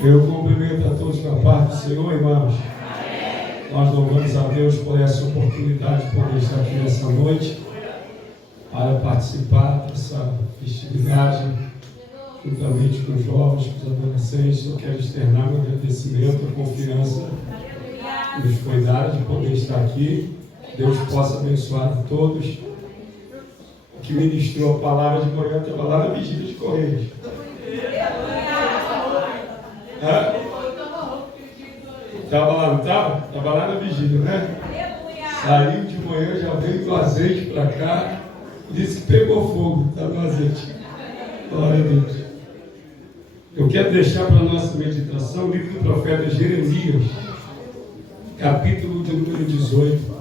Eu cumprimento a todos com a paz do Senhor, irmãos. Nós louvamos a Deus por essa oportunidade de poder estar aqui nessa noite para participar dessa festividade juntamente com os jovens, com os adolescentes. Eu quero externar meu agradecimento, a confiança que nos foi dada de poder estar aqui. Deus possa abençoar a todos. O que ministrou a palavra de manhã estava lá na vigília de Correios. Estava lá, não estava? Estava lá na vigília, né? Saiu de manhã, já veio do azeite para cá, disse que pegou fogo, está no azeite. Glória a Deus. Eu quero deixar para a nossa meditação o livro do profeta Jeremias, capítulo de número 18.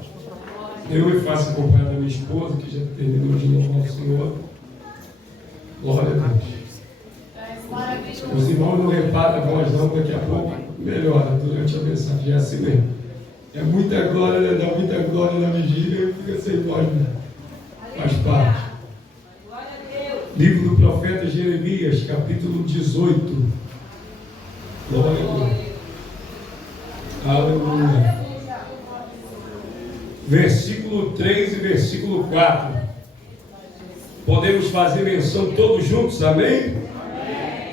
Eu faço acompanhar da minha esposa, que já terminou de louvar o Senhor. Glória a Deus. Os irmãos não reparam a voz não, daqui a pouco melhora durante a mensagem. É assim mesmo. É muita glória, dá muita glória na vigília e fica sem voz mesmo. Faz parte. Livro do profeta Jeremias, capítulo 18. Glória a Deus. Aleluia. Versículo 3 e versículo 4. Podemos fazer menção todos juntos, amém?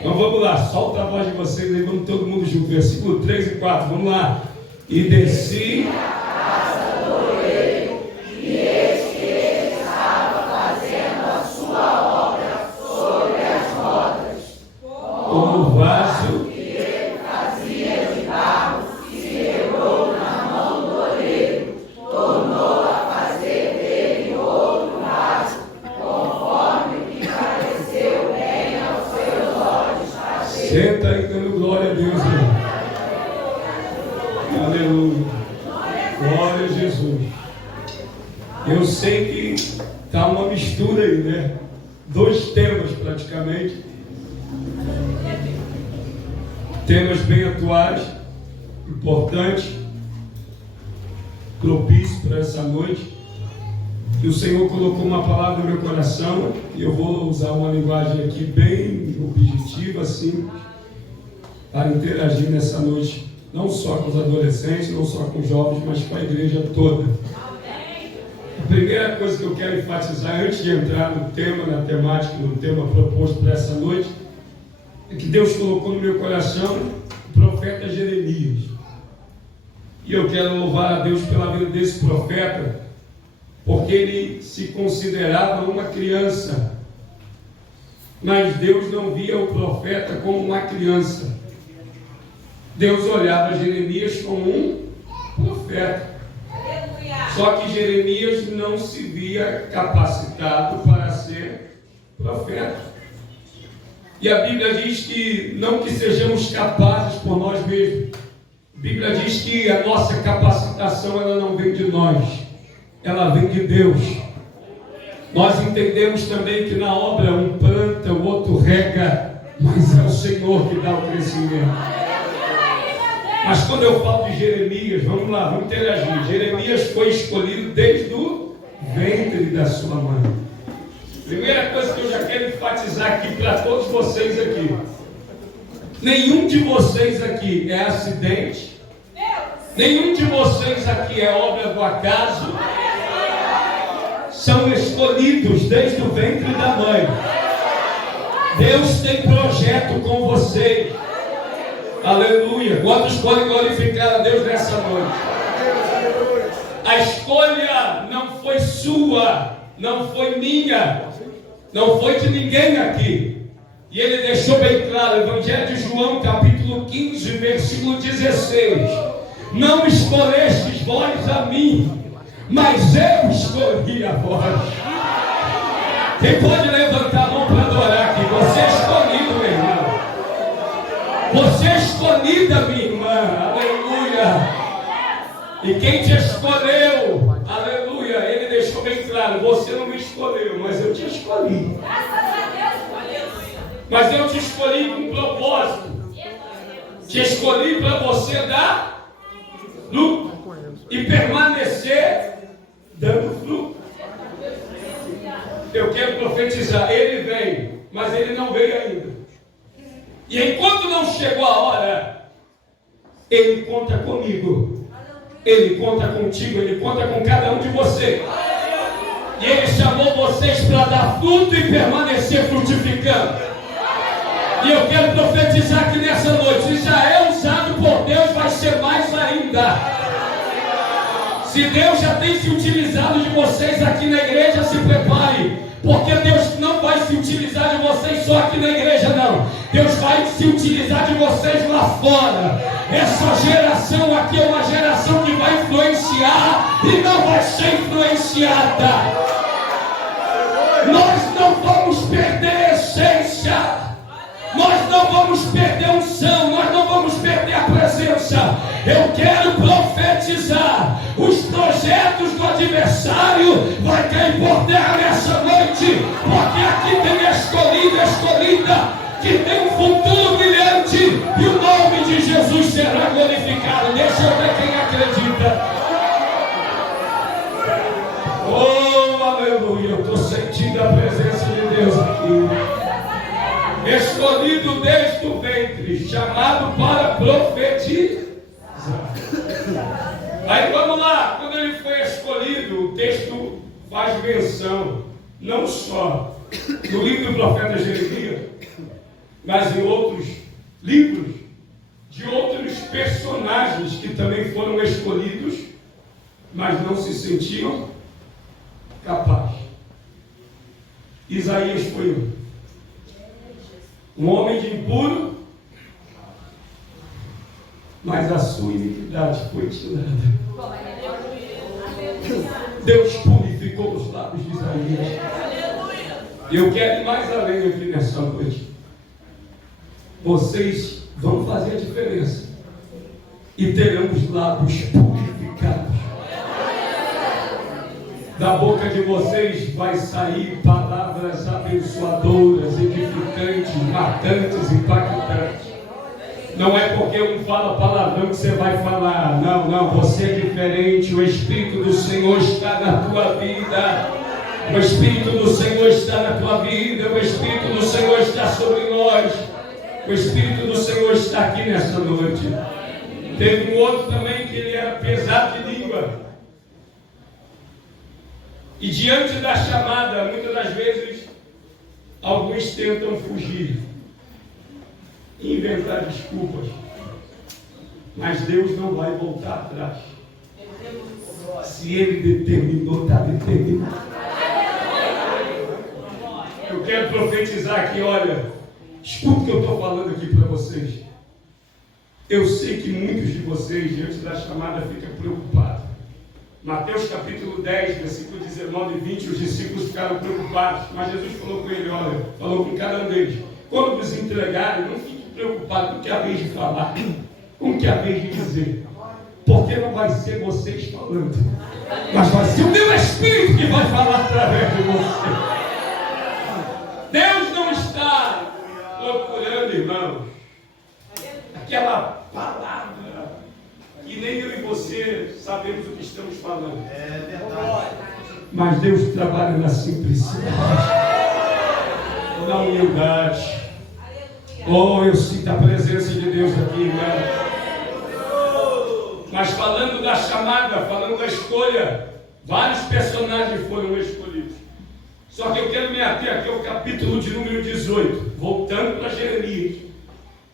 Então vamos lá, solta a voz de vocês aí, vamos todo mundo junto. Versículo 3 e 4, vamos lá. E desci como vaso que ele fazia de barro, se quebrou na mão do oleiro, tornou a fazer dele outro vaso, conforme o que pareceu bem aos seus olhos fazer. Senta aí dando glória a Deus, irmão. Aleluia. Glória a Jesus. Eu sei que está uma mistura aí, né? Dois temas praticamente. Temas bem atuais, importantes, propícios para essa noite. E o Senhor colocou uma palavra no meu coração, e eu vou usar uma linguagem aqui bem objetiva, simples, para interagir nessa noite, não só com os adolescentes, não só com os jovens, mas com a igreja toda. A primeira coisa que eu quero enfatizar, antes de entrar no tema, na temática, no tema proposto para essa noite, é que Deus colocou no meu coração o profeta Jeremias. E eu quero louvar a Deus pela vida desse profeta, porque ele se considerava uma criança. Mas Deus não via o profeta como uma criança. Deus olhava Jeremias como um profeta. Só que Jeremias não se via capacitado para ser profeta. E a Bíblia diz que não que sejamos capazes por nós mesmos. A Bíblia diz que a nossa capacitação ela não vem de nós, ela vem de Deus. Nós entendemos também que na obra um planta, o outro rega, mas é o Senhor que dá o crescimento. Mas quando eu falo de Jeremias, vamos lá, vamos interagir. Jeremias foi escolhido desde o ventre da sua mãe. Primeira coisa que eu já quero enfatizar aqui para todos vocês aqui: nenhum de vocês aqui é acidente, nenhum de vocês aqui é obra do acaso, são escolhidos desde o ventre da mãe. Deus tem projeto com vocês. Aleluia. Quantos podem glorificar a Deus nessa noite? A escolha não foi sua, não foi minha, não foi de ninguém aqui. E ele deixou bem claro, Evangelho de João, capítulo 15, versículo 16: não escolhestes vós a mim, mas eu escolhi a vós. Quem pode levantar a mão para adorar aqui? Você é escolhido, meu irmão. Você é escolhida, minha irmã. Aleluia. E quem te escolheu, aleluia, ele deixou bem claro: você não me escolheu, mas eu te escolhi. Mas eu te escolhi com um propósito. Te escolhi para você dar fruto e permanecer dando fruto. Eu quero profetizar: ele veio, mas ele não veio ainda. E enquanto não chegou a hora, Ele conta comigo, Ele conta contigo, Ele conta com cada um de vocês. E Ele chamou vocês para dar fruto e permanecer frutificando. E eu quero profetizar que nessa noite, se já é usado por Deus, vai ser mais ainda. Se Deus já tem se utilizado de vocês aqui na igreja, se prepare. Porque Deus não vai se utilizar de vocês só aqui na igreja, não. Deus vai se utilizar de vocês lá fora. Essa geração aqui é uma geração que vai influenciar e não vai ser influenciada. Nós não vamos perder a essência. Nós não vamos perder a unção, nós não vamos perder a presença. Eu quero profetizar. Os projetos do adversário vai cair por terra nessa noite, porque aqui tem escolhido, escolhida, que tem um futuro brilhante, e o nome de Jesus será glorificado. Deixa eu ver quem acredita. Oh, aleluia, eu estou sentindo a presença de Deus aqui. Escolhido desde o ventre, chamado para profetizar. Aí vamos lá, quando ele foi escolhido, o texto faz menção, não só no livro do profeta Jeremias, mas em outros livros, de outros personagens que também foram escolhidos, mas não se sentiam capazes. Isaías foi um homem de impuro, mas a sua iniquidade foi tirada. Deus purificou os lábios de Isaías. Eu quero ir mais além aqui nessa noite. Vocês vão fazer a diferença e terão os lábios purificados. Da boca de vocês vai sair palavras abençoadoras, edificantes, marcantes, impactantes. Não é porque um fala palavrão que você vai falar. Não, não, você é diferente. O Espírito do Senhor está na tua vida. O Espírito do Senhor está na tua vida. O Espírito do Senhor está sobre nós. O Espírito do Senhor está aqui nessa noite. Teve um outro também que ele era pesado de língua. E diante da chamada, muitas das vezes, alguns tentam fugir, inventar desculpas. Mas Deus não vai voltar atrás. Se Ele determinou, está determinado. Eu quero profetizar aqui, olha, escuta o que eu estou falando aqui para vocês. Eu sei que muitos de vocês, diante da chamada, ficam preocupados. Mateus capítulo 10, versículo 19 e 20, os discípulos ficaram preocupados, mas Jesus falou com ele, olha, falou com cada um deles, quando vos entregarem, não fiquem preocupados com o que é a vez de falar, com o que é a vez de dizer, porque não vai ser vocês falando, mas vai ser o meu Espírito que vai falar através de você. Deus não está procurando, irmãos, aquela palavra que nem eu e você sabemos o que estamos falando. É verdade. Mas Deus trabalha na simplicidade, na humildade. Oh, eu sinto a presença de Deus aqui, irmão. Mas falando da chamada, falando da escolha, vários personagens foram escolhidos. Só que eu quero me ater aqui ao capítulo de número 18, voltando para Jeremias.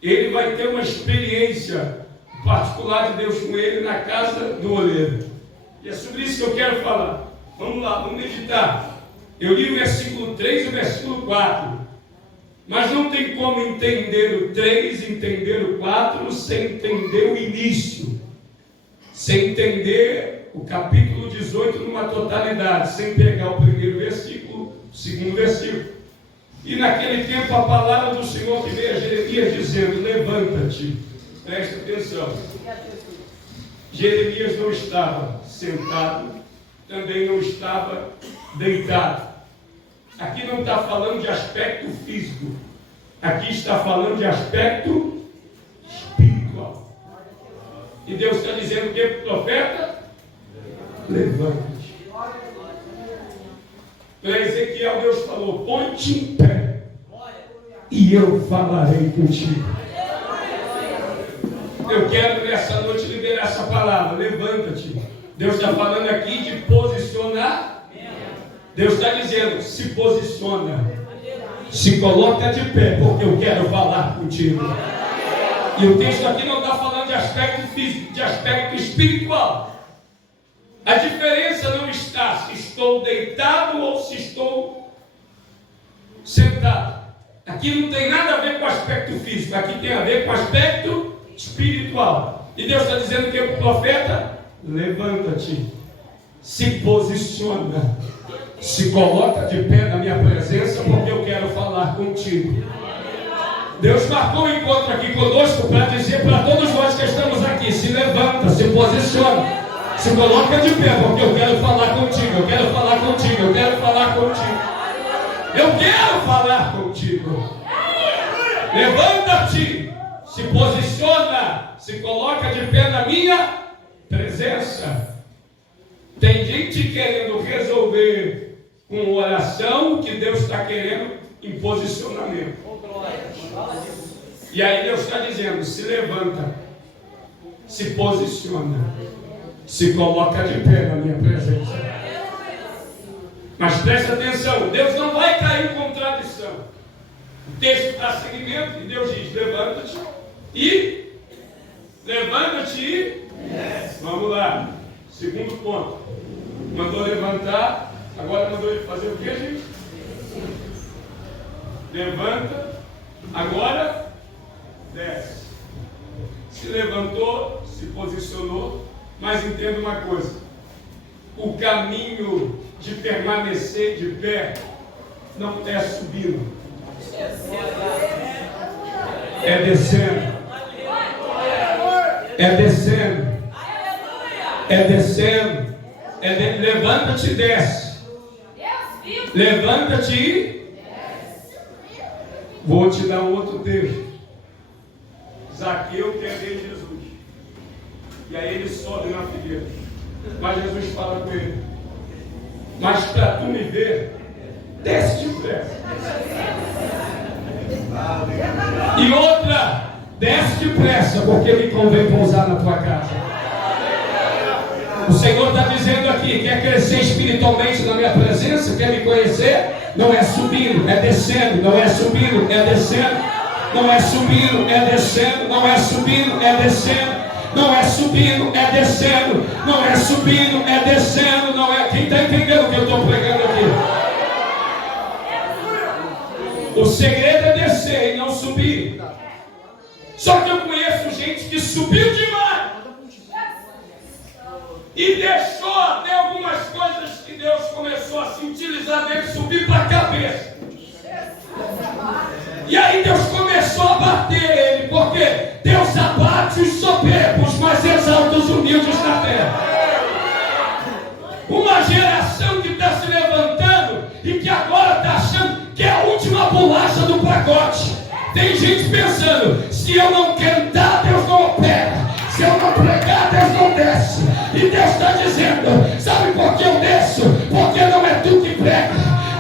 Ele vai ter uma experiência particular de Deus com ele na casa do oleiro. E é sobre isso que eu quero falar. Vamos lá, vamos meditar. Eu li o versículo 3 e o versículo 4. Mas não tem como entender o 3, entender o 4, sem entender o início. Sem entender o capítulo 18 numa totalidade. Sem pegar o primeiro versículo, o segundo versículo. E naquele tempo a palavra do Senhor que veio a Jeremias dizendo, levanta-te. Preste atenção. Jeremias não estava sentado, também não estava deitado. Aqui não está falando de aspecto físico, aqui está falando de aspecto espiritual. E Deus está dizendo o que para o profeta? Levanta-te. Para Ezequiel, Deus falou, põe-te em pé. e eu falarei contigo. Eu quero nessa noite liberar essa palavra. Levanta-te. Deus está falando aqui de posicionar. Deus está dizendo, se posiciona. Se coloca de pé, porque eu quero falar contigo. E o texto aqui não está falando de aspecto físico, de aspecto espiritual. A diferença não está se estou deitado ou se estou sentado. Aqui não tem nada a ver com aspecto físico, aqui tem a ver com aspecto espiritual. E Deus está dizendo que o profeta, levanta-te, se posiciona, se coloca de pé na minha presença, porque eu quero falar contigo. Deus marcou um encontro aqui conosco para dizer para todos nós que estamos aqui, se levanta, se posiciona, se coloca de pé, porque eu quero falar contigo, eu quero falar contigo, eu quero falar contigo. Eu quero falar contigo. Levanta-te, se posiciona, se coloca de pé na minha presença. Tem gente querendo resolver com oração o que Deus está querendo em posicionamento. E aí Deus está dizendo, se levanta, se posiciona, se coloca de pé na minha presença. Mas preste atenção, Deus não vai cair em contradição. O texto dá seguimento e Deus diz, levanta-te e... Vamos lá, segundo ponto. Mandou levantar, agora mandou ele fazer o que, gente? Levanta, agora desce. Se levantou, se posicionou, mas entenda uma coisa. O caminho de permanecer de pé não é subindo, é descendo, é descendo, é descendo, levanta-te e desce, levanta-te e vou te dar um outro texto. Zaqueu quer ver Jesus, e aí ele sobe na figueira, mas Jesus fala com ele, mas para tu me ver, desce depressa. E outra, desce depressa, porque me convém pousar na tua casa. O Senhor está dizendo aqui, quer crescer espiritualmente na minha presença, quer me conhecer? Não é subindo, é descendo, não é subindo, é descendo, não é subindo, é descendo, não é subindo, é descendo. Não é subindo, é descendo. Não é subindo, é descendo. Não é. Quem está entendendo o que eu estou pregando aqui? O segredo é descer e não subir. Só que eu conheço gente que subiu demais e deixou até algumas coisas que Deus começou a se utilizar dele subir para a cabeça. E aí Deus começou a bater ele, porque Deus abate os soberbos, mas exalta os humildes na terra. Uma geração que está se levantando e que agora está achando que é a última bolacha do pacote. Tem gente pensando, se eu não cantar, Deus não opera. Se eu não pregar, Deus não desce. E Deus está dizendo, sabe por que eu desço? Porque não é tu que prega,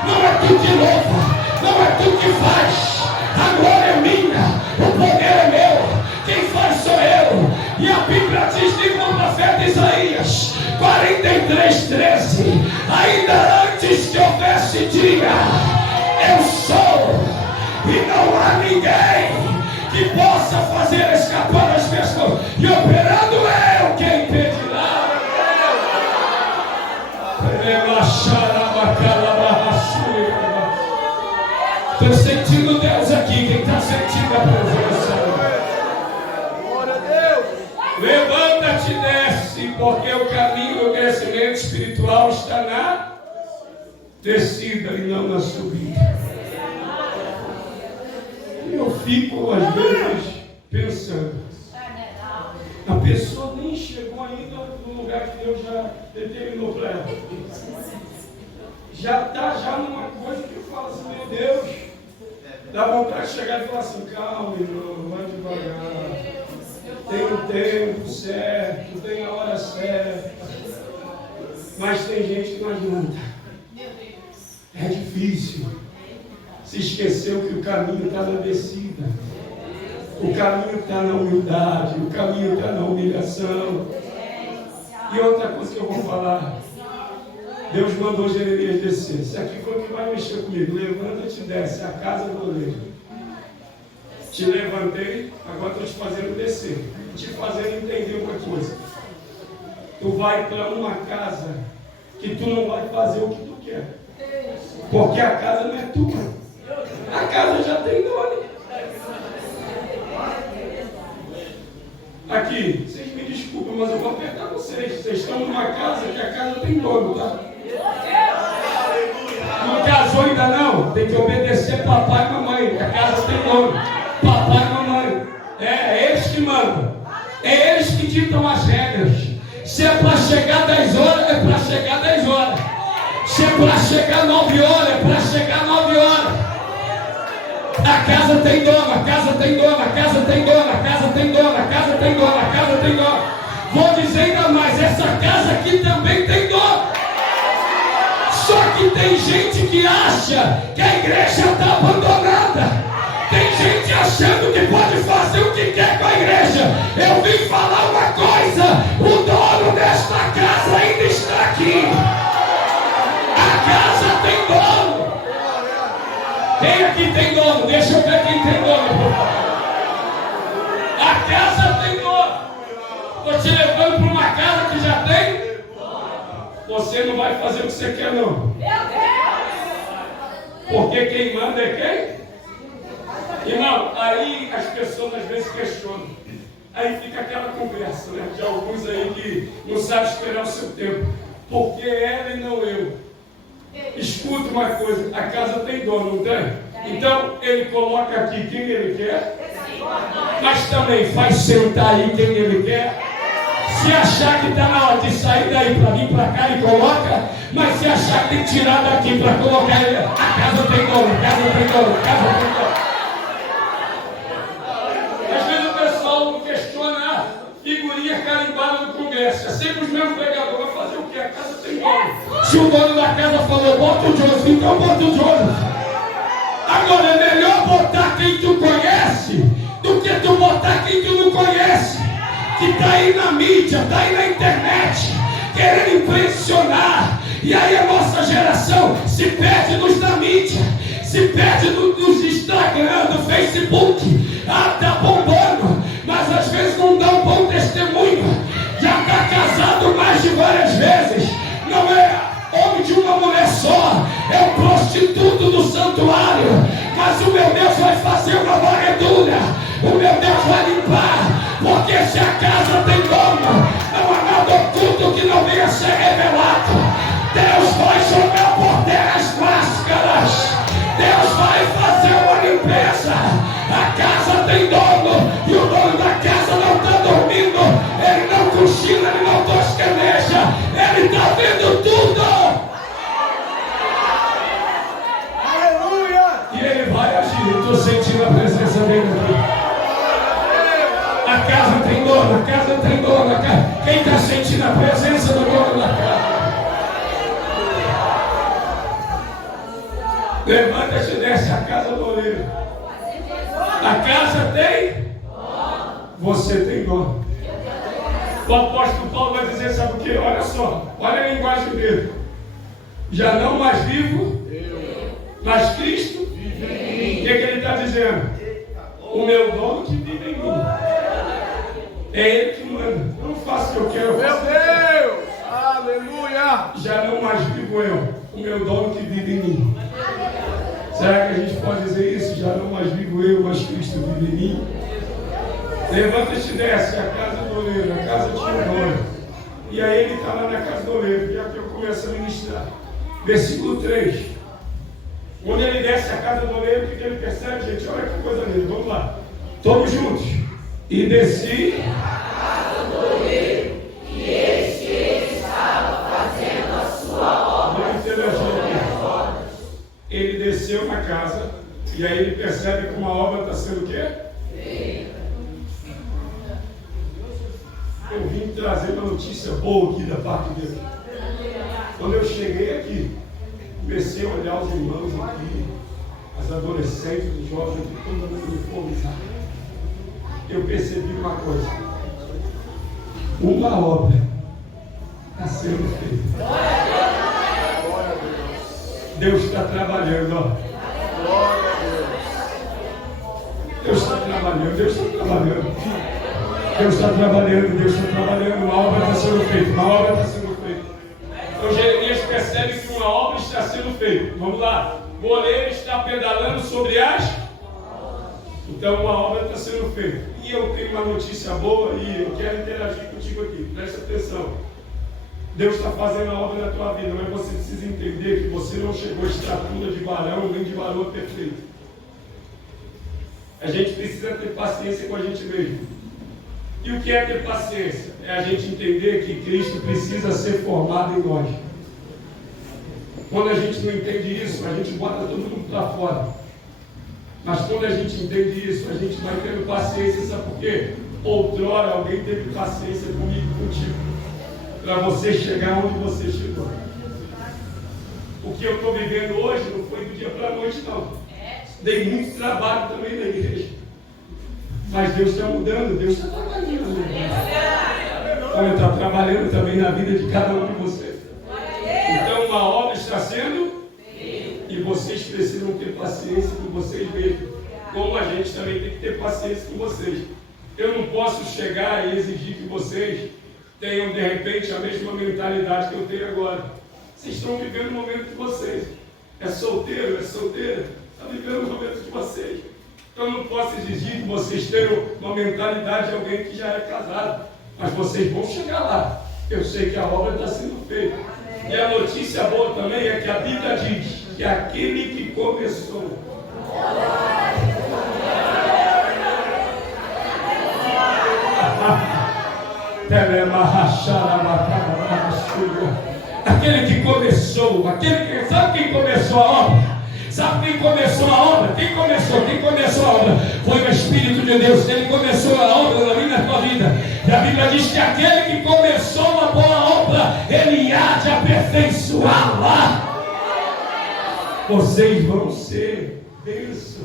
não é tu que louva, não é tu que faz. A glória é minha, o poder é meu, quem faz sou eu. E a Bíblia diz, livro do profeta Isaías 43:13, ainda antes que houvesse dia, eu sou, e não há ninguém que possa fazer escapar as minhas mãos, e operando eu, quem impedirá? Estou sentindo Deus aqui. Quem está sentindo a presença? Glória a Deus. Levanta-te e desce, porque o caminho do crescimento espiritual está na descida e não na subida. E eu fico às vezes pensando, a pessoa nem chegou ainda no lugar que Deus já determinou para ela. Já está numa coisa que eu falo assim, meu Deus, dá vontade de chegar e falar assim, calma, irmão, vai devagar, tem o tempo certo, tem a hora certa. Mas tem gente que não adianta, é difícil. se esqueceu que o caminho está na descida. O caminho está na humildade, o caminho está na humilhação. E outra coisa que eu vou falar, Deus mandou Jeremias descer. Isso aqui foi o que vai mexer comigo. Levanta-te e desce, a casa do oleiro. Te levantei, agora estou te fazendo descer. Te fazendo entender uma coisa. Tu vai para uma casa que tu não vai fazer o que tu quer. Porque a casa não é tua. A casa já tem dono. Aqui, vocês me desculpem, mas eu vou apertar vocês. Vocês estão numa casa que a casa tem dono, tá? Não casou ainda não? Tem que obedecer papai e mamãe. A casa tem dono. Papai e mamãe. É eles que mandam. É eles que ditam as regras. Se é para chegar 10 horas, é para chegar 10 horas. Se é para chegar 9 horas, é para chegar 9 horas. A casa tem dono, a casa tem dono, a casa tem dono, a casa tem dono, a casa tem dono, a casa tem dono. Vou dizer ainda mais, essa casa aqui também tem dono. Só que tem gente que acha que a igreja está abandonada. Tem gente achando que pode fazer o que quer com a igreja. Eu vim falar uma coisa, o dono desta casa ainda está aqui. A casa tem dono. Quem aqui tem dono? Deixa eu ver quem tem dono, por favor. A casa tem dono. Estou te levando para uma casa que já tem. Você não vai fazer o que você quer, não. Porque quem manda é quem? Irmão, aí as pessoas às vezes questionam. Aí fica aquela conversa, né? De alguns aí que não sabem esperar o seu tempo. Porque ela e não eu. Escuta uma coisa, a casa tem dono, não tem? Então ele coloca aqui quem ele quer, mas também faz sentar aí quem ele quer. Se achar que está na hora de sair daí para vir para cá, ele coloca, mas se achar que tem que tirar daqui para colocar ele, a casa tem dono, a casa tem dono, a casa tem dono. Às vezes o pessoal questiona a figurinha carimbada do Congresso, é sempre os mesmos pregadores, vai fazer o quê? A casa tem dono. Se o dono da casa falou, bota o Joseph, então bota o Joseph. Agora é melhor botar quem tu conhece do que tu botar quem tu não conhece. Que está aí na mídia, está aí na internet, querendo impressionar. E aí a nossa geração se perde nos da mídia, se perde nos Instagram, no Facebook. Ah, está bombando, mas às vezes não dá um bom testemunho. Já está casado mais de várias vezes. Não é homem de uma mulher só, é um prostituto do santuário. Mas o meu Deus vai fazer uma varredura, o meu Deus vai limpar. Porque se a casa tem dono, não há nada oculto que não venha a ser revelado. Deus vai jogar por terra as máscaras. Deus vai fazer uma limpeza. A casa tem dono e o dono da casa não está dormindo. Ele não cochila, ele não tosqueneja. Ele está vendo tudo. Aleluia! E ele vai agir. Eu estou sentindo a presença dele aqui. A casa tem dono, a casa tem dono. Quem está sentindo a presença do dono da casa? Levanta-te e desce a casa do oleiro. A casa tem? Você tem dono. O apóstolo Paulo vai dizer, sabe o que? Olha só, olha a linguagem dele. Já não mais vivo, mas Cristo vive em mim. O que ele está dizendo? O meu dono que vive em mim. É ele que manda. Eu não faço o que eu quero. Meu Deus! Aleluia! Já não mais vivo eu, o meu dono que vive em mim. Será que a gente pode dizer isso? Já não mais vivo eu, mas Cristo vive em mim. Levanta-te e desce, a casa do oleiro. A casa tinha um dono. E aí ele está lá na casa do oleiro. E aqui eu começo a ministrar. Versículo 3. Quando ele desce a casa do oleiro, o que ele percebe, gente? Olha que coisa linda. Vamos lá. Todos juntos. E desci a casa do oleiro, e eis que ele estava fazendo a sua obra. Ele desceu na casa, e aí ele percebe que uma obra está sendo o quê? Feita. Eu vim trazer uma notícia boa aqui da parte dele. Quando eu cheguei aqui, comecei a olhar os irmãos aqui, as os adolescentes, os jovens, todo mundo uniformizado. Eu percebi uma coisa. Uma obra está sendo feita. Deus está trabalhando, ó. Deus está trabalhando, Deus está trabalhando. Deus está trabalhando, Deus está trabalhando. Uma obra está sendo feita, uma obra está sendo feita. Então Jeremias percebe que uma obra está sendo feita. Vamos lá. O oleiro está pedalando sobre as. Então uma obra está sendo feita. E eu tenho uma notícia boa e eu quero interagir contigo aqui. Presta atenção. Deus está fazendo a obra na tua vida, mas você precisa entender que você não chegou à estatura de varão nem de varoa perfeito. A gente precisa ter paciência com a gente mesmo. E o que é ter paciência? É a gente entender que Cristo precisa ser formado em nós. Quando a gente não entende isso, a gente bota todo mundo para fora. Mas quando a gente entende isso, a gente vai tendo paciência, sabe por quê? Outrora alguém teve paciência comigo e contigo, para você chegar onde você chegou. O que eu estou vivendo hoje não foi do dia para a noite, não. Dei muito trabalho também na igreja. Mas Deus está mudando, Deus está trabalhando. Então Ele está trabalhando também na vida de cada um de vocês. Então uma obra está sendo e vocês precisam ter paciência com vocês mesmos. Como a gente também tem que ter paciência com vocês. Eu não posso chegar e exigir que vocês tenham de repente a mesma mentalidade que eu tenho agora. Vocês estão vivendo o momento de vocês. É solteiro, é solteira, está vivendo o momento de vocês. Então eu não posso exigir que vocês tenham uma mentalidade de alguém que já é casado. Mas vocês vão chegar lá. Eu sei que a obra está sendo feita. E a notícia boa também é que a Bíblia diz que aquele que começou. Aquele que começou, sabe quem começou a obra? Sabe quem começou a obra? Quem começou a obra? Foi o Espírito de Deus. Ele começou a obra na minha tua vida. E a Bíblia diz que aquele que começou uma boa obra, ele há de aperfeiçoá-la. Vocês vão ser bênção,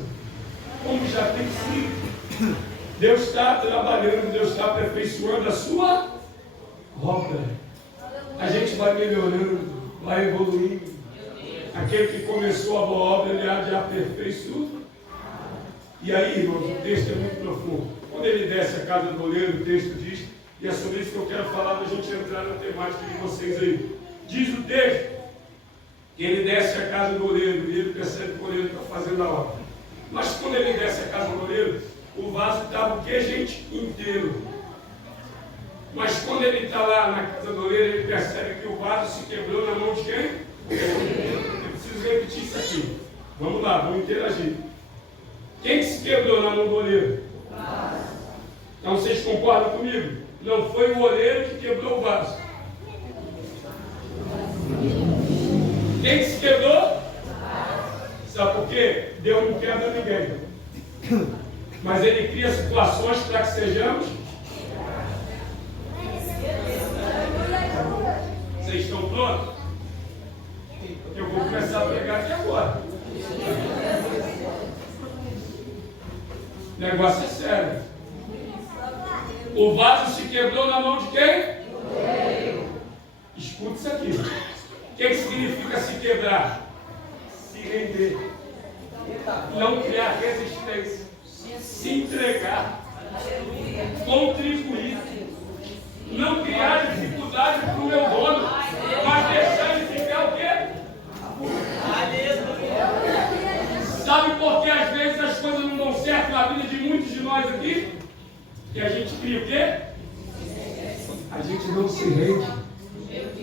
como já tem sido. Deus está trabalhando, Deus está aperfeiçoando a sua obra. A gente vai melhorando, vai evoluindo. Aquele que começou a boa obra, ele há de aperfeiçoar. E aí, irmãos, o texto é muito profundo. Quando ele desce a casa do oleiro, o texto diz, e é sobre isso que eu quero falar, para a gente entrar na temática de vocês aí. Diz o texto que ele desce a casa do oleiro e ele percebe que o oleiro está fazendo a obra. Mas quando ele desce a casa do oleiro, o vaso estava o que, gente? Inteiro. Mas quando ele está lá na casa do oleiro, ele percebe que o vaso se quebrou na mão de quem? Eu preciso repetir isso aqui. Vamos lá, vamos interagir. Quem que se quebrou na mão do oleiro? Então vocês concordam comigo? Não foi o oleiro que quebrou o vaso. Quem que se quebrou? Sabe por quê? Deus não quebra ninguém. Mas Ele cria situações para que sejamos. Vocês estão prontos? Eu vou começar a pregar aqui agora. O negócio é sério. O vaso se quebrou na mão de quem? Escute isso aqui. O que significa se quebrar? Se render. Não criar resistência. Se entregar. Contribuir. Não criar dificuldade para o meu dono. Mas deixar ele ficar o quê? Sabe por que às vezes as coisas não dão certo na vida de muitos de nós aqui? Que a gente cria o quê? A gente não se rende.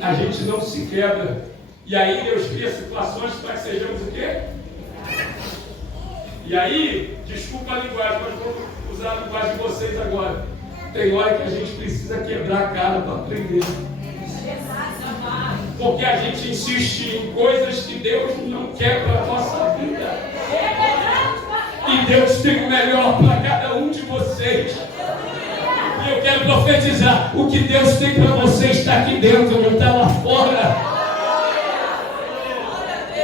A gente não se quebra. E aí Deus cria situações para que sejamos o quê? E aí, desculpa a linguagem, mas vou usar a linguagem de vocês agora. Tem hora que a gente precisa quebrar a cara para aprender. Porque a gente insiste em coisas que Deus não quer para a nossa vida. E Deus tem o melhor para cada um de vocês. E eu quero profetizar: o que Deus tem para você está aqui dentro, não está lá fora.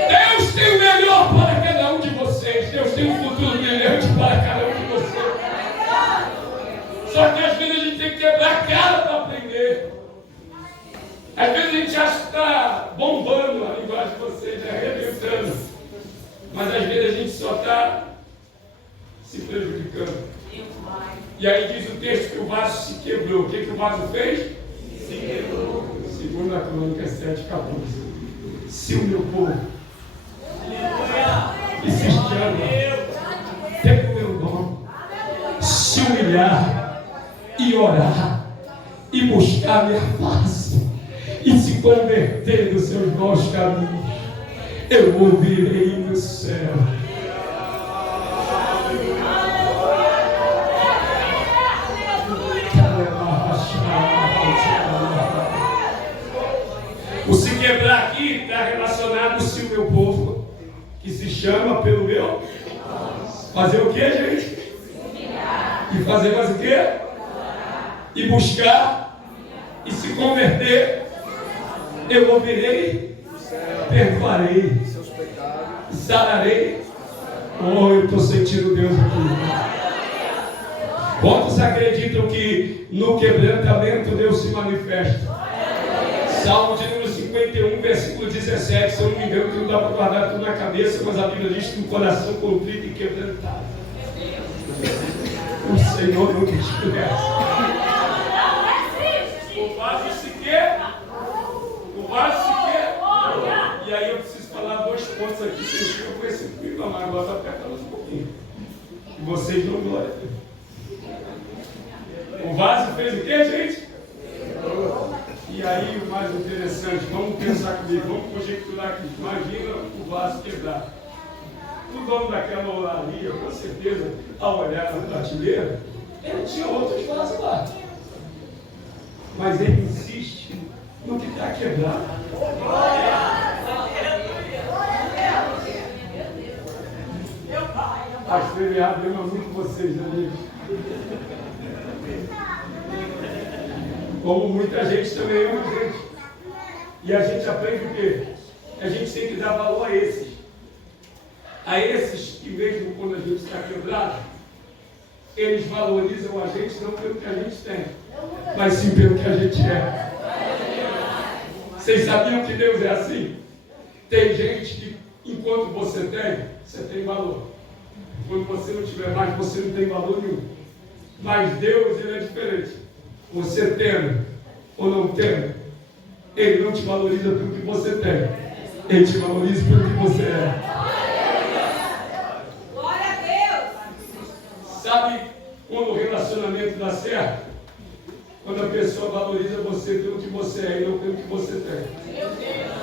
Deus tem o melhor para cada um de vocês. tem um futuro brilhante para cada um de vocês. Só que às vezes a gente tem que quebrar a cara para aprender. Às vezes a gente acha que está bombando a linguagem de vocês, arrebentando. Mas às vezes a gente só está se prejudicando. E aí diz o texto que o vaso se quebrou. O que o vaso fez? Se quebrou. 2 Crônicas 7:14. Se o meu povo que se chama pelo meu nome se humilhar e orar e buscar minha face e se converter dos seus maus caminhos, eu ouvirei do céu. O se quebrar aqui está relacionado se o meu povo, que se chama pelo meu, fazer o que, gente? E fazer mais o quê? E buscar e se converter, eu ouvirei, perdoarei, sararei. Oh, eu estou sentindo Deus aqui. Quantos acreditam que no quebrantamento Deus se manifesta? Salmo de número 51, versículo 17. Se eu não me engano, que não dá para guardar tudo na cabeça, mas a Bíblia diz que o coração contrito e quebrantado, o Senhor não despreeza. O vaso se quebra. O vaso se quebra. E aí eu preciso falar 2 pontos aqui. Vocês eu conheci comigo, mas agora está apertando um pouquinho. E vocês não glória. O vaso fez o que, gente? E aí o mais interessante, vamos pensar comigo, vamos conjecturar aqui. Imagina o vaso quebrar. O dono daquela olaria, com certeza, ao olhar na prateleira, ele tinha outros vasos lá. Mas ele insiste no que está quebrado. Pastor Eliade ama muito vocês, amigos. Como muita gente também ama a gente. E a gente aprende o quê? A gente tem que dar valor a esses. A esses que mesmo quando a gente está quebrado, eles valorizam a gente não pelo que a gente tem, mas sim pelo que a gente é. Vocês sabiam que Deus é assim? Tem gente que enquanto você tem valor. Quando você não tiver mais, você não tem valor nenhum. Mas Deus, Ele é diferente. Você tendo ou não tendo, Ele não te valoriza pelo que você tem. Ele te valoriza pelo que você é. Glória a Deus! Sabe quando o relacionamento dá certo? Quando a pessoa valoriza você pelo que você é e não pelo que você tem. Meu Deus!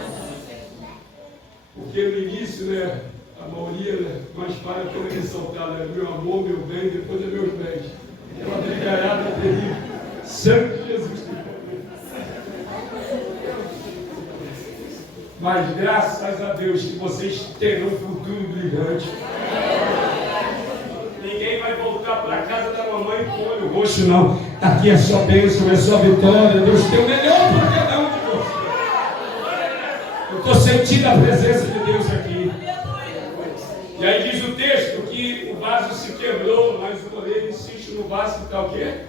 Porque no início, né, a maioria, né, mais para quando ressaltar, né, meu amor, meu bem, depois é meus bens. É uma brigalhada terrível. Sangue de Jesus. Mas graças a Deus que vocês terão um futuro brilhante. Ninguém vai voltar para a casa da mamãe com o olho roxo, não. Aqui é só bênção, é só vitória. Deus tem o melhor para cada um de vocês. Eu estou sentindo a presença de Deus aqui. E aí diz o texto que o vaso se quebrou, mas o oleiro insiste no vaso que está o quê?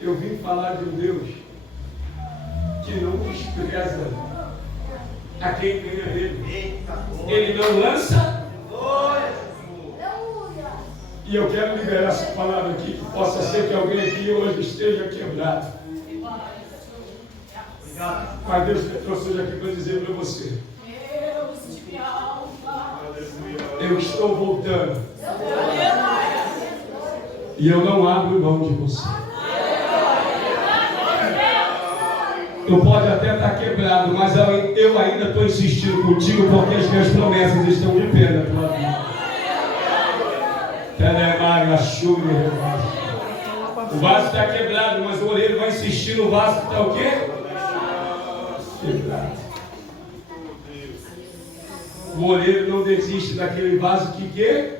Eu vim falar de um Deus que não despreza a quem vem a Ele. Ele não lança. E eu quero liberar essa palavra aqui, que possa ser que alguém aqui hoje esteja quebrado. Mas Deus me trouxe hoje aqui para dizer para você: eu estou voltando. E eu não abro mão de você. Tu pode até estar quebrado, mas eu ainda estou insistindo contigo porque as minhas promessas estão de pé na tua vida. O vaso está quebrado, mas o oleiro vai insistir no vaso que está o quê? Quebrado. O oleiro não desiste daquele vaso que quê?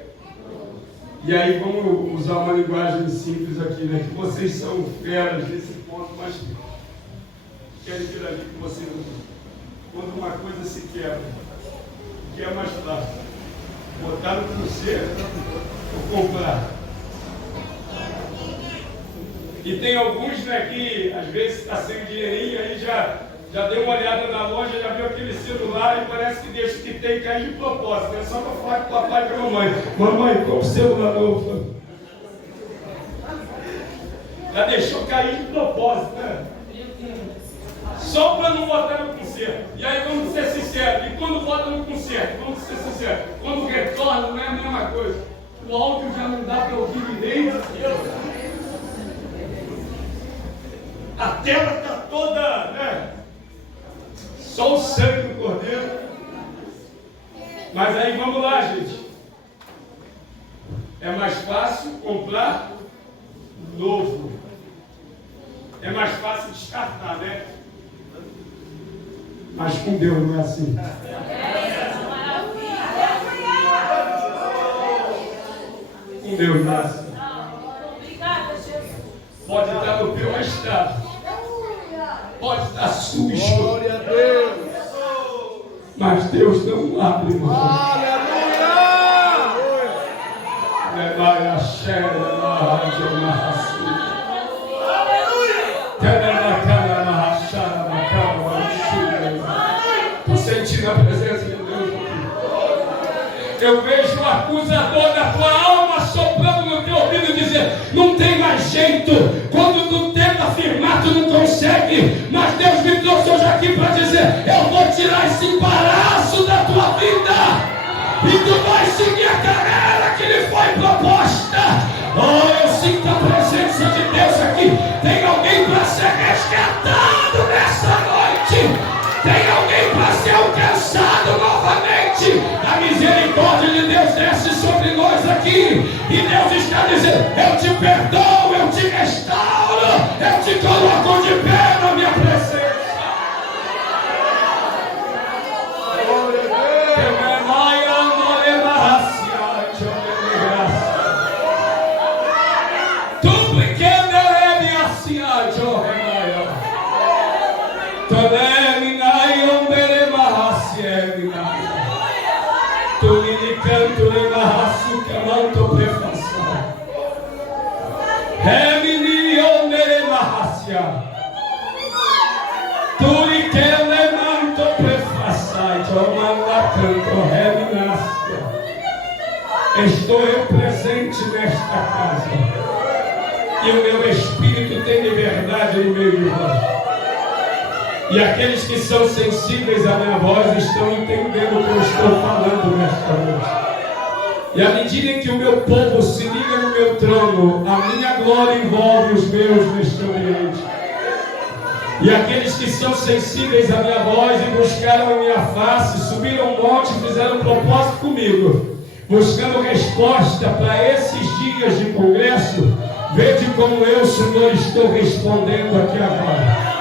E aí vamos usar uma linguagem simples aqui, né? Que vocês são feras nesse ponto, mas quero interagir com vocês. Quando uma coisa se quebra, o que é mais fácil? Botar no cruzeiro ou comprar. E tem alguns, né, que às vezes está sem dinheirinho, aí já deu uma olhada na loja, já viu aquele celular e parece que deixa o que tem cair de propósito. É só para falar com o papai e com a mamãe. Mamãe, compra o celular novo. Já deixou cair de propósito, né? Só para não botar no conserto. E aí vamos ser sinceros. E quando bota no conserto, vamos ser sinceros. Quando retorna, não é a mesma coisa. O áudio já não dá para ouvir direito. A tela está toda, né? Só o sangue do cordeiro. Mas aí vamos lá, gente. É mais fácil comprar novo. É mais fácil descartar, né? Mas com Deus não é assim. Com Deus não é assim. Pode estar no pior estado. Pode estar sujo. Glória a Deus. Mas Deus não abre mão. Aleluia. Levar a xera, levar a gemarração. Estou sentindo a presença de Deus aqui. Eu vejo o acusador da tua alma soprando no teu ouvido e dizer: não tem mais jeito. Quando tu tenta afirmar, tu não consegue. Mas Deus me trouxe hoje aqui para dizer: eu vou tirar esse embaraço da tua vida. E tu vai seguir a carreira que lhe foi proposta. Oh, eu sinto a presença de Deus aqui. Tem alguém para ser resgatado nessa noite. Tem alguém para ser alcançado novamente. A misericórdia de Deus desce sobre nós aqui. E Deus está dizendo: eu te perdoo, eu te restauro, eu te coloco de pé na minha presença. Estou eu presente nesta casa. E o meu espírito tem liberdade no meio de nós. E aqueles que são sensíveis à minha voz estão entendendo o que eu estou falando nesta noite. E à medida em que o meu povo se liga no meu trono, a minha glória envolve os meus neste ambiente. E aqueles que são sensíveis à minha voz e buscaram a minha face, subiram um monte e fizeram propósito comigo, buscando resposta para esses dias de congresso. Vede como eu, Senhor, estou respondendo aqui agora.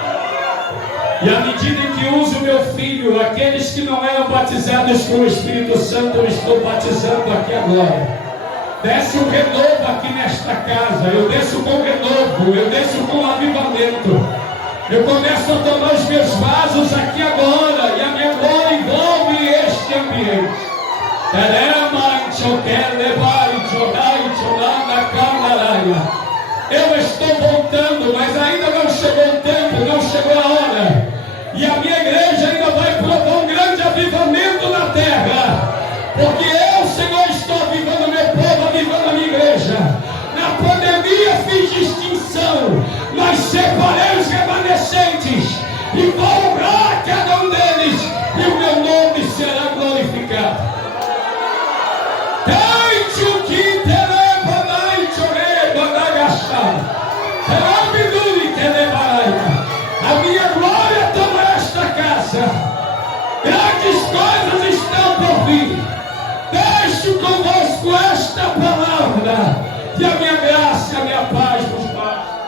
E à medida em que uso meu filho, aqueles que não eram batizados com o Espírito Santo, eu estou batizando aqui agora. Desce um renovo aqui nesta casa. Eu desço com renovo, eu desço com avivamento. Eu começo a tomar os meus vasos aqui agora, e a minha glória envolve este ambiente. Eu estou voltando, mas ainda não chegou o tempo, não chegou a hora. E a minha igreja ainda vai provar um grande avivamento na terra. Porque eu, Senhor, estou avivando meu povo, avivando a minha igreja. Na pandemia fiz distinção, mas separei os remanescentes e vou honrar cada um deles, e o meu nome será glorificado. A minha glória toma esta casa. Grandes coisas estão por vir. Deixo convosco esta palavra, e a minha graça e a minha paz vos basta.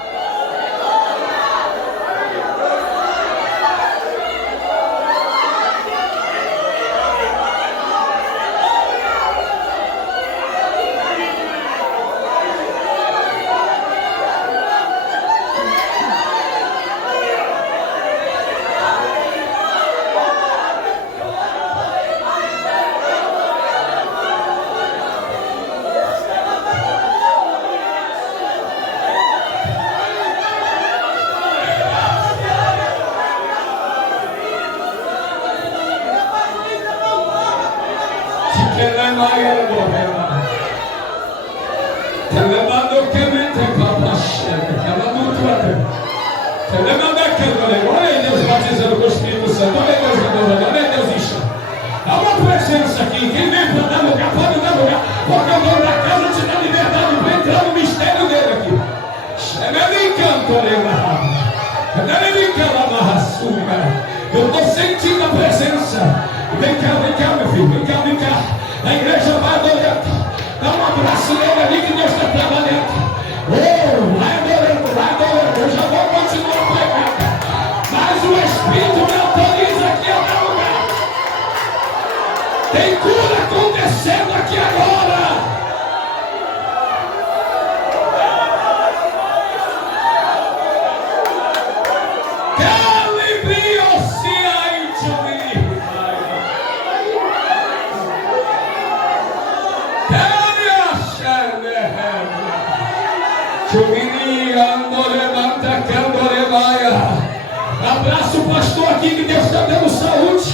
Olha Deus batizando com o Espírito Santo. Olha Deus renovando. Olha Deus inchando. Há uma presença aqui. Quem vem para dar lugar, pode dar lugar. Porque o dono da casa te dá liberdade para entrar no mistério dele aqui. Eu estou sentindo a presença. Vem cá, meu filho. Vem cá. A igreja vai adorando. Dá um abraço nele ali que Deus está trabalhando. Vai adorando. Eu já vou continuar pregando. Mas o Espírito me autoriza aqui a dar lugar. Tem cura acontecendo aqui agora. Abraço o pastor aqui que Deus está dando saúde.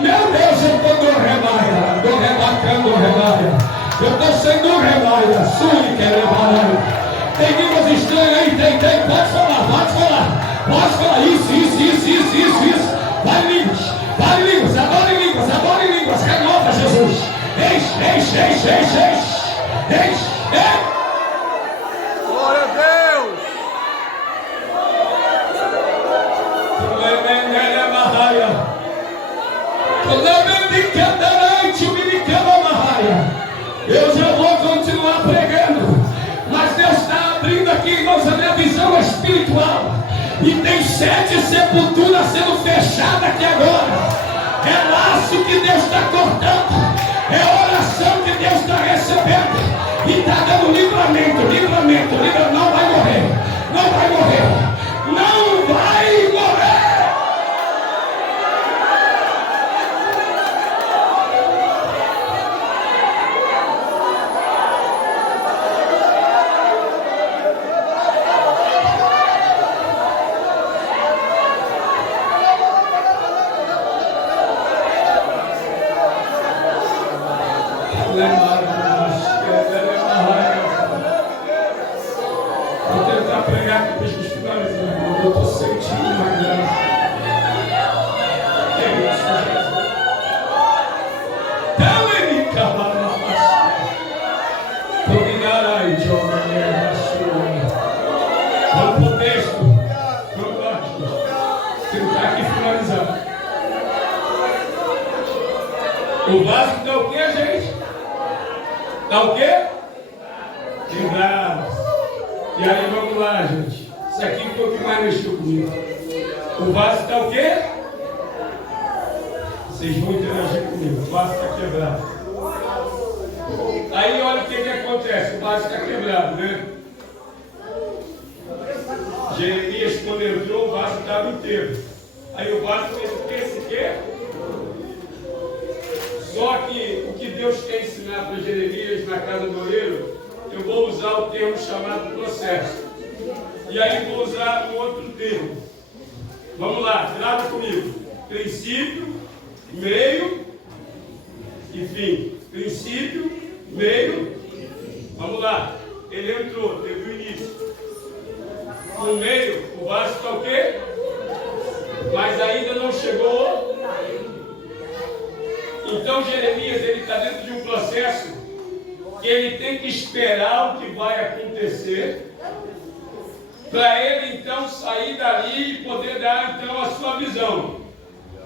Meu Deus, eu estou do remaia, do remaia. Eu estou sendo remaia, sui que é remaia. Tem línguas estranhas aí? Tem. Pode falar. Isso. Vai línguas, adore línguas. Renova, Jesus. Enche. Glória a Deus. Eu já vou continuar pregando, mas Deus está abrindo aqui, irmãos, a minha visão espiritual. E tem 7 sepulturas sendo fechadas aqui agora. É laço que Deus está cortando, é oração que Deus está recebendo. E está dando livramento. Não vai morrer. Vou tentar pregar com os bichos finalizando. Eu estou sentindo uma graça. Vamos para o texto. Vamos lá. Tentar aqui finalizar. O vaso está o quê, gente? Está o quê? Quebrado. E aí vamos lá, gente. Isso aqui foi o que mais mexeu comigo. O vaso está o quê? Vocês vão interagir comigo. O vaso está quebrado. Aí olha o que acontece. O vaso está quebrado, né? Jeremias, quando entrou, o vaso estava inteiro. Aí o vaso fez o quê? Esse quê? Só que o que Deus quer ensinar para Jeremias na casa do oleiro, eu vou usar o termo chamado processo. E aí vou usar um outro termo. Vamos lá, grava comigo. Princípio, meio e fim. Princípio, meio. Vamos lá. Ele entrou, teve o início. No meio, o vaso está o quê? Mas ainda não chegou. Então Jeremias, ele está dentro de um processo que ele tem que esperar o que vai acontecer para ele então sair dali e poder dar então a sua visão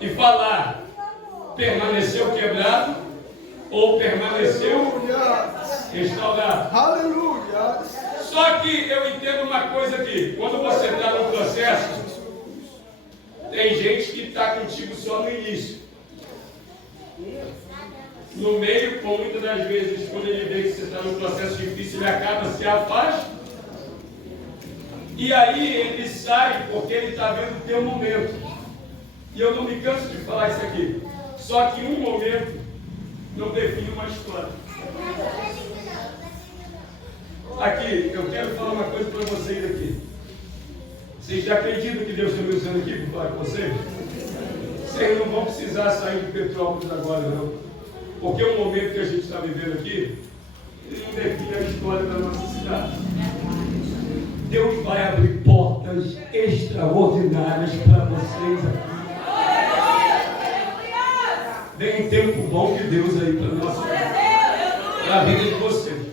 e falar: permaneceu quebrado ou permaneceu restaurado. Aleluia. Só que eu entendo uma coisa aqui: quando você está no processo, tem gente que está contigo só no início. No meio, como muitas das vezes, quando ele vê que você está num processo difícil, ele acaba se afasta. E aí ele sai porque ele está vendo o teu momento. E eu não me canso de falar isso aqui. Só que um momento não define uma história. Aqui, eu quero falar uma coisa para vocês aqui. Vocês já acreditam que Deus está me usando aqui para falar com vocês? Vocês não vão precisar sair de Petrópolis agora, não. Porque o momento que a gente está vivendo aqui, ele não define a história da nossa cidade. Deus vai abrir portas extraordinárias para vocês aqui. Vem um tempo bom de Deus aí para a nossa vida, para a vida de vocês.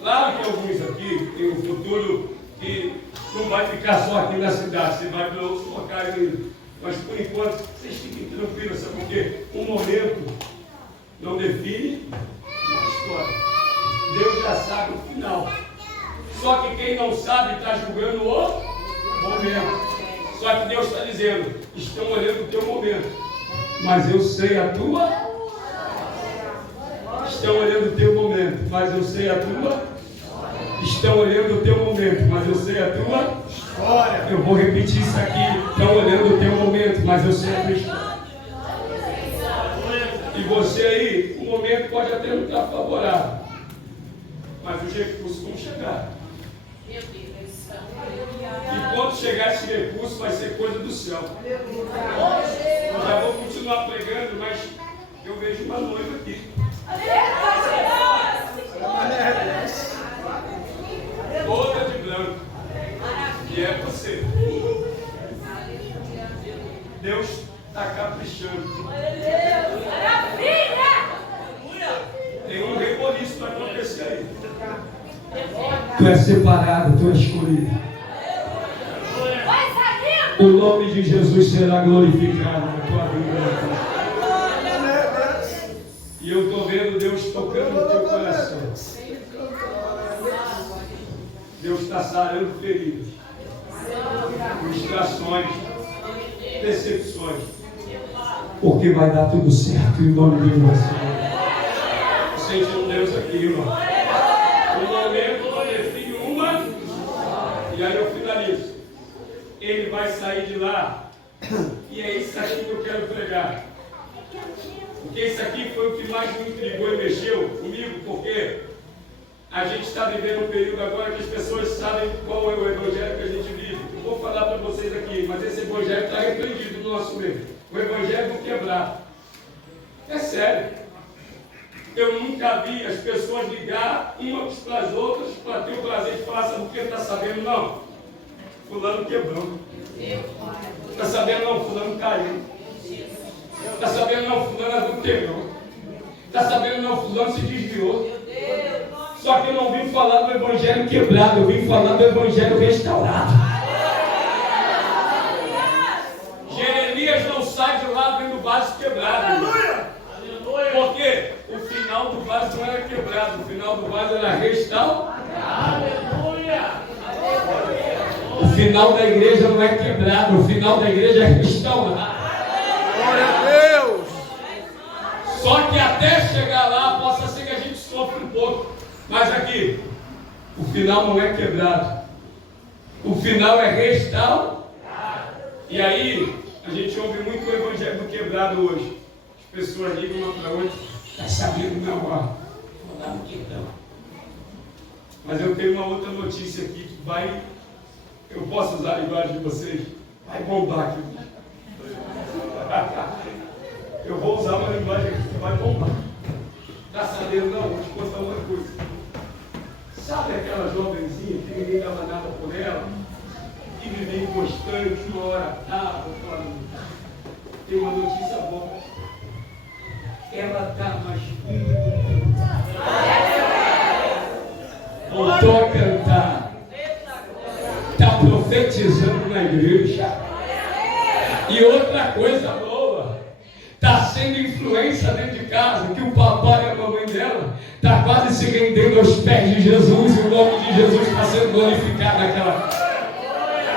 Claro que alguns aqui têm um futuro que não vai ficar só aqui na cidade, você vai para outros locais ainda. Mas por enquanto, vocês fiquem tranquilos, sabe por quê? Um momento não define uma história. Deus já sabe o final. Só que quem não sabe está julgando o momento. Só que Deus está dizendo, estão olhando o teu momento, mas eu sei a tua. Estão olhando o teu momento, mas eu sei a tua. Estão olhando o teu momento, mas eu sei a tua história. Eu vou repetir isso aqui. Estão olhando o teu momento, mas eu sei a tua história. E você aí, o momento pode até não estar favorável, mas os recursos vão chegar. E quando chegar esse recurso, vai ser coisa do céu. Eu já vou continuar pregando, mas eu vejo uma noiva aqui. Toda de branco. E é você. Deus está caprichando. Tem um reboliço para acontecer aí. Tu és separado, tu és escolhido. O nome de Jesus será glorificado na tua vida. E eu estou vendo Deus tocando no teu coração. Deus está sarando feridas, frustrações, decepções. Porque vai dar tudo certo em nome de Jesus. Sente um Deus aqui, irmão. O momento não define uma. E aí eu finalizo. Ele vai sair de lá. E é isso aqui que eu quero pregar. Porque isso aqui foi o que mais me intrigou e mexeu comigo, porque a gente está vivendo um período agora que as pessoas sabem qual é o evangelho que a gente vive. Eu vou falar para vocês aqui, mas esse evangelho está repreendido no nosso meio. O evangelho do quebrado. É sério. Eu nunca vi as pessoas ligar umas para as outras para ter o prazer de falar, sabe o que está sabendo? Não. Fulano quebrou. Está sabendo? Não. Fulano caiu. Está sabendo? Não. Fulano adulterou. Está sabendo? Não. Fulano se desviou. Só que eu não vim falar do evangelho quebrado, eu vim falar do evangelho restaurado. Jeremias não sai de lá vendo o vaso quebrado. Porque o final do vaso não era quebrado, o final do vaso era restaurado. O final da igreja não é quebrado, o final da igreja é restaurado. Glória a Deus! Só que até chegar lá, possa ser que a gente sofra um pouco. Mas aqui, o final não é quebrado. O final é restaurado. E aí, a gente ouve muito o evangelho do quebrado hoje. As pessoas ligam uma para outra. Está sabendo não, ó. Vou dar no quebrão. Mas eu tenho uma outra notícia aqui que vai... Eu posso usar a linguagem de vocês? Vai bombar aqui. Eu vou usar uma linguagem aqui que vai bombar. Está sabendo não? Vou te contar uma coisa. Sabe aquela jovenzinha que ninguém dava nada por ela? Que vivia inconstante, uma hora estava, outra hora não. Tem uma notícia boa. Ela está mais firme do que voltou a cantar. Está profetizando na igreja. E outra coisa boa. Está sendo influência dentro de casa, que o papai e a mamãe dela está quase se rendendo aos pés de Jesus, e o nome de Jesus está sendo glorificado naquela.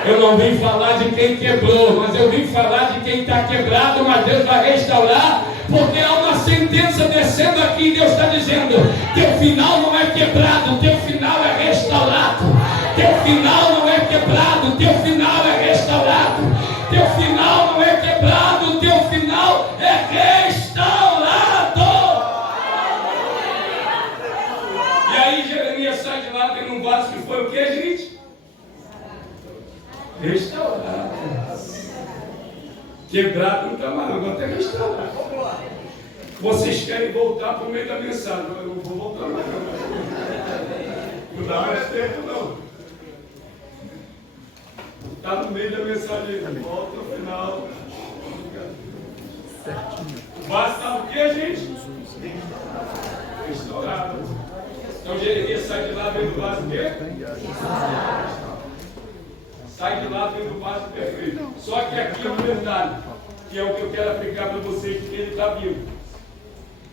Eu não vim falar de quem quebrou, mas eu vim falar de quem está quebrado, mas Deus vai restaurar, porque há uma sentença descendo aqui, e Deus está dizendo, teu final não é quebrado, teu final é restaurado, teu final não é quebrado, teu final é restaurado, teu final não é quebrado, teu final é restaurado. E aí Jeremias sai de lá, tem um vaso que foi o que, gente? Restaurado. Quebrado não está mais, agora está restaurado. Vocês querem voltar para o meio da mensagem. Eu não vou voltar mais não. Não dá mais tempo não. Está no meio da mensagem. Volta ao final. O vaso está o quê, gente? Estourado. Então Jeremias sai de lá vendo o vaso o quê? Sai de lá vendo o vaso perfeito. Só que aqui é um detalhe, que é o que eu quero aplicar para vocês, porque ele está vivo.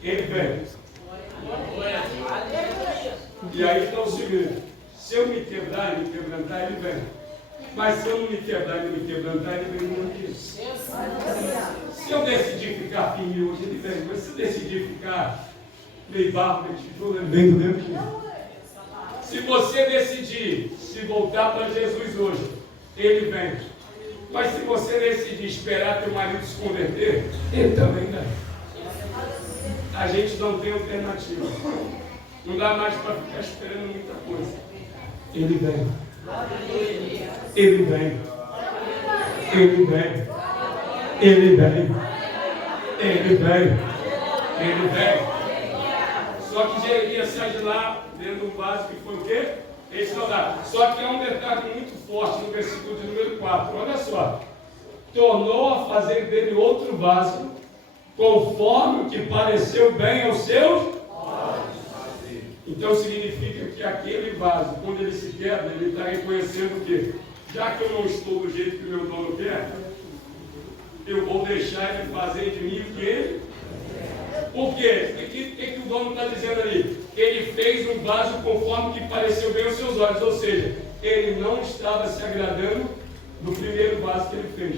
Ele vem. E aí está o segredo. Se eu me quebrar e me quebrantar, ele vem. Mas se eu não me quebrar e me quebrantar, ele vem no dia. Se eu decidir ficar firme hoje, ele vem. Mas se eu decidir ficar meio barro, meio tijolo, ele vem do mesmo jeito. Se você decidir se voltar para Jesus hoje, ele vem. Mas se você decidir esperar teu marido se converter, ele também vem. A gente não tem alternativa. Não dá mais para ficar esperando muita coisa. Ele vem. Ele vem. Ele vem. Ele vem. Ele vem. Ele vem. Só que Jeremias sai de lá, dentro do vaso que foi o quê? Restaurado. Só que há um detalhe muito forte no versículo de número 4. Olha só. Tornou a fazer dele outro vaso, conforme o que pareceu bem aos seus olhos. Então significa que aquele vaso, quando ele se quebra, ele está reconhecendo o quê? Já que eu não estou do jeito que o meu dono quer, eu vou deixar ele fazer de mim o que ele. Por quê? O que o dono está dizendo ali? Ele fez um vaso conforme que pareceu bem aos seus olhos, ou seja, ele não estava se agradando do primeiro vaso que ele fez.